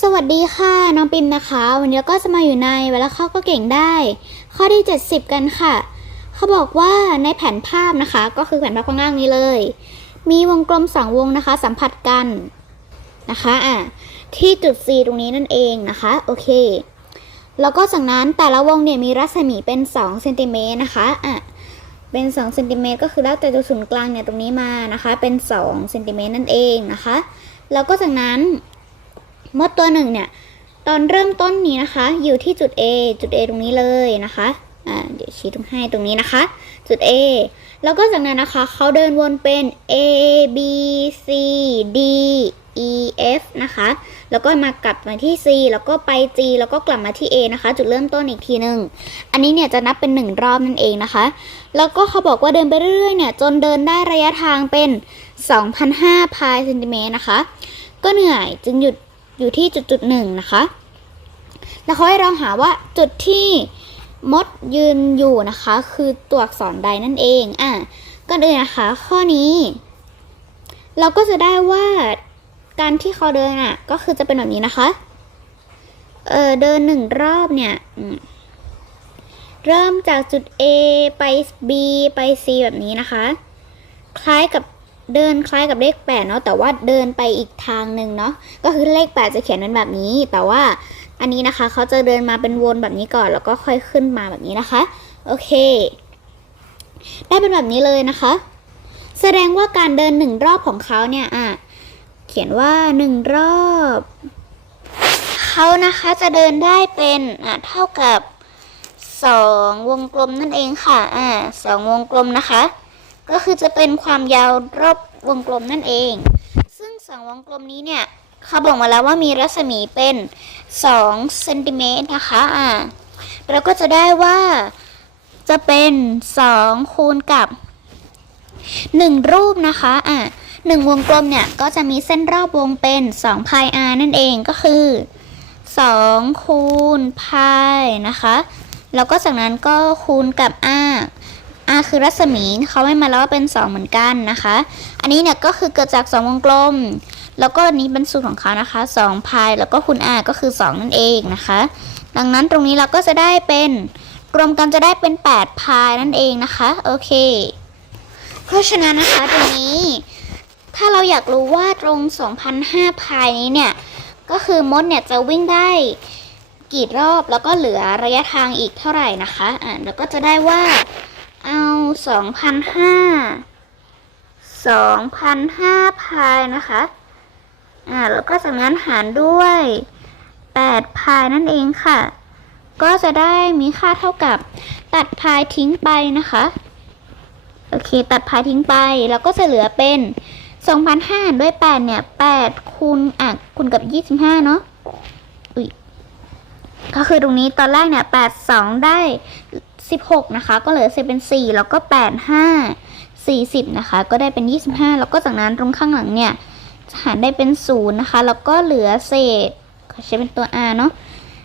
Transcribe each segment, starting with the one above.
สวัสดีค่ะน้องปิมนะคะ วันนี้ก็จะมาอยู่ในเวลาเข้าก็เก่งได้ ข้อที่ 70 กันค่ะ เขาบอกว่าในแผนภาพนะคะ ก็คือแผนภาพข้างล่างนี้เลย มีวงกลมสองวงนะคะ สัมผัสกันนะคะอะที่จุด C ตรงนี้นั่นเองนะคะโอเค แล้วก็จากนั้นแต่ละวงเนี่ยมีรัศมีเป็น2เซนติเมตรนะคะอะเป็น2เซนติเมตรก็คือแล้วแต่จุดศูนย์กลางเนี่ยตรงนี้มานะคะ เป็น2เซนติเมตรนั่นเองนะคะ แล้วก็จากนั้น มดตัวหนึ่งเนี่ย ตอนเริ่มต้นนี้นะคะ อยู่ที่จุด A จุด A ตรงนี้เลยนะคะอ่าเดี๋ยวชี้ตรงให้ตรงนี้นะคะ จุด A แล้วก็จากนั้นนะคะเขาเดินวนเป็น A B C D E F นะคะ แล้วก็มากลับมาที่ C แล้วก็ไป G แล้วก็กลับมาที่ A นะคะ จุดเริ่มต้นอีกทีหนึ่ง อันนี้เนี่ยจะนับเป็นหนึ่งรอบนั่นเองนะคะ แล้วก็เขาบอกว่าเดินไปเรื่อยๆเนี่ยจนเดินได้ระยะทางเป็น 2,500พายเซนติเมตรนะคะ ก็เหนื่อยจึงหยุด อยู่ที่จุดจุดหนึ่งนะคะ แล้วเขาให้เราหาว่าจุดที่มดยืนอยู่นะคะ คือตัวอักษรใดนั่นเองอะก็เลยนะคะ ข้อนี้ เราก็จะได้ว่าการที่เขาเดินอะ ก็คือจะเป็นแบบนี้นะคะเออเดินหนึ่งรอบเนี่ยเริ่มจากจุด A ไป B ไป C แบบนี้นะคะ คล้ายกับ เดินคล้ายกับเลขแปดเนาะแต่ว่าเดินไปอีกทางหนึ่งเนาะก็คือเลขแปดจะเขียนเป็นแบบนี้ แต่ว่าอันนี้นะคะเขาจะเดินมาเป็นวนแบบนี้ก่อน แล้วก็ค่อยขึ้นมาแบบนี้นะคะ โอเค ได้เป็นแบบนี้เลยนะคะ แสดงว่าการเดินหนึ่งรอบของเขาเนี่ยอะเขียนว่าหนึ่งรอบเขานะคะจะเดินได้เป็นอะเท่ากับสองวงกลมนั่นเองค่ะอ่าสองวงกลมนะคะ ก็คือจะเป็นความยาวรอบวงกลมนั่นเอง ซึ่งสองวงกลมนี้เนี่ยเขาบอกมาแล้วว่ามีรัศมีเป็น2เซนติเมตรนะคะอ่าเราก็จะได้ว่าจะเป็น2คูณกับ 1 รูปนะคะอ่าหวงกลมเนี่ยก็จะมีเส้นรอบวงเป็น2พาย r นั่นเองก็คือ2คูณพายนะคะ แล้วก็จากนั้นก็คูณกับ r r คือรัศมีเขาให้มาแล้วว่าเป็น 2 เหมือนกันนะคะ อันนี้เนี่ยก็คือเกิดจาก 2 วงกลม แล้วก็อันนี้เป็นสูตรของเขานะคะ2พายแล้วก็คูณ r ก็คือ 2 นั่นเองนะคะ ดังนั้นตรงนี้เราก็จะได้เป็นรวมกันจะได้เป็น8พายนั่นเองนะคะ โอเค เพราะฉะนั้นนะคะตรงนี้ ถ้าเราอยากรู้ว่าตรง2,500พายนี้เนี่ย ก็คือมดเนี่ยจะวิ่งได้กี่รอบแล้วก็เหลือระยะทางอีกเท่าไหร่นะคะ อ่าแล้วก็จะได้ว่า สองพันห้าสองพันห้าพายนะคะ อ่า แล้วก็จากนั้นหารด้วยแปดพายนั่นเองค่ะ ก็จะได้มีค่าเท่ากับตัดพายทิ้งไปนะคะ โอเค ตัดพายทิ้งไป แล้วก็จะเหลือเป็นสองพันห้าด้วยแปดเนี่ยแปดคูณอะคูณกับยี่สิบห้าเนาะอุ้ยก็คือตรงนี้ตอนแรกเนี่ยแปดสองได้ 16 นะคะ ก็เหลือเศษเป็น 4 แล้วก็ 8 5 40 นะคะ ก็ได้เป็น 25 แล้วก็จากนั้นตรงข้างหลังเนี่ยจะหารได้เป็น 0 นะคะ แล้วก็เหลือเศษขอใช้เป็นตัว r เนาะ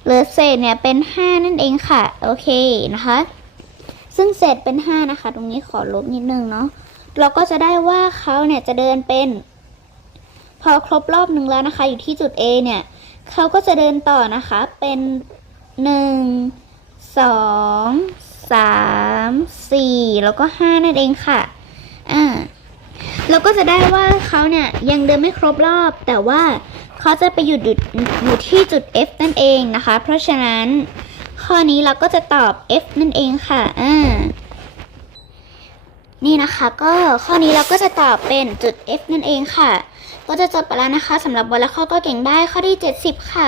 เหลือเศษเนี่ยเป็น 5 นั่นเองค่ะ โอเคนะคะ ซึ่งเศษเป็น 5 นะคะ ตรงนี้ขอลบนิดนึงเนาะเราก็จะได้ว่าเขาเนี่ยจะเดินเป็น พอครบรอบหนึ่งแล้วนะคะ อยู่ที่จุด A เนี่ยเขาก็จะเดินต่อนะคะเป็น1สอง สามสี่แล้วก็ห้านั่นเองค่ะอ่าเราก็จะได้ว่าเขาเนี่ยยังเดินไม่ครบรอบ แต่ว่าเขาจะไปหยุดหยุดอยู่ที่จุด F นั่นเองนะคะ เพราะฉะนั้น ข้อนี้เราก็จะตอบ F นั่นเองค่ะอ่านี่นะคะก็ข้อนี้เราก็จะตอบเป็นจุด F นั่นเองค่ะ ก็จะจบไปแล้วนะคะสำหรับบทละข้อก็เก่งได้ข้อที่ 70 ค่ะ